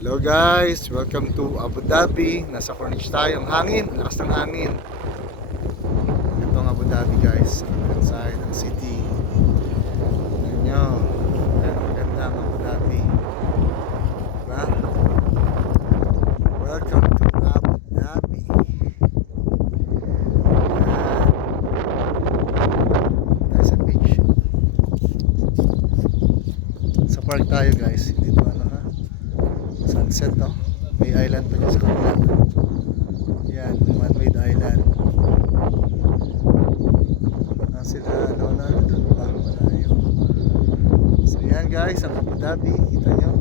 Hello guys, welcome to Abu Dhabi. Nasa Corniche tayo. Ang hangin, lakas ng hangin. Ito ang Abu Dhabi guys, inside ng city. Tignan nyo, yan ang maganda ang Abu Dhabi. Diba? Welcome to Abu Dhabi. Tayo sa beach. Sa park tayo guys. Dito ano ha, sunset no. May island pa dyan sa kabila. Yan, man-made island. Sila Lola, doon pa malayo. So yan guys, ang Abu Dhabi, kita nyo.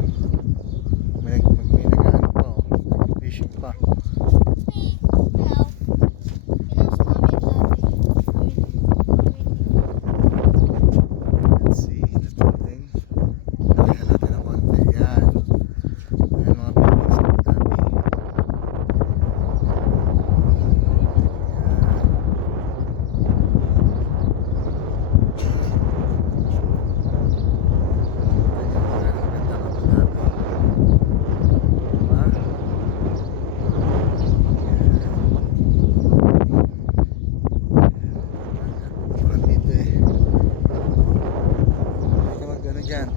May nag-ano pa, fishing pa. Let's see the building. Nakita natin ang konti. Yan. Yan mga buildings sa Abu Dhabi.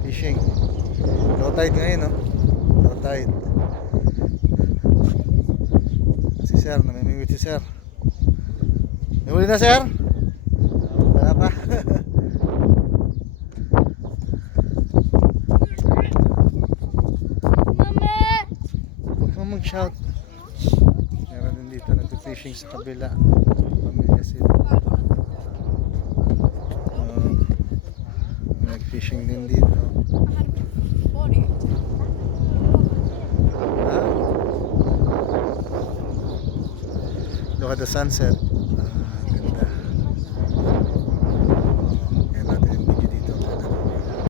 Fishing. Low tide ngayon, no? Low tide. Si Sir, namimingwit si Sir. May huli na, Sir? Wala pa. Huwag kang mag-shout. Meron din dito nag-fishing sa kabila. Pamilya sila. Nag-fishing din dito. Look at the sunset.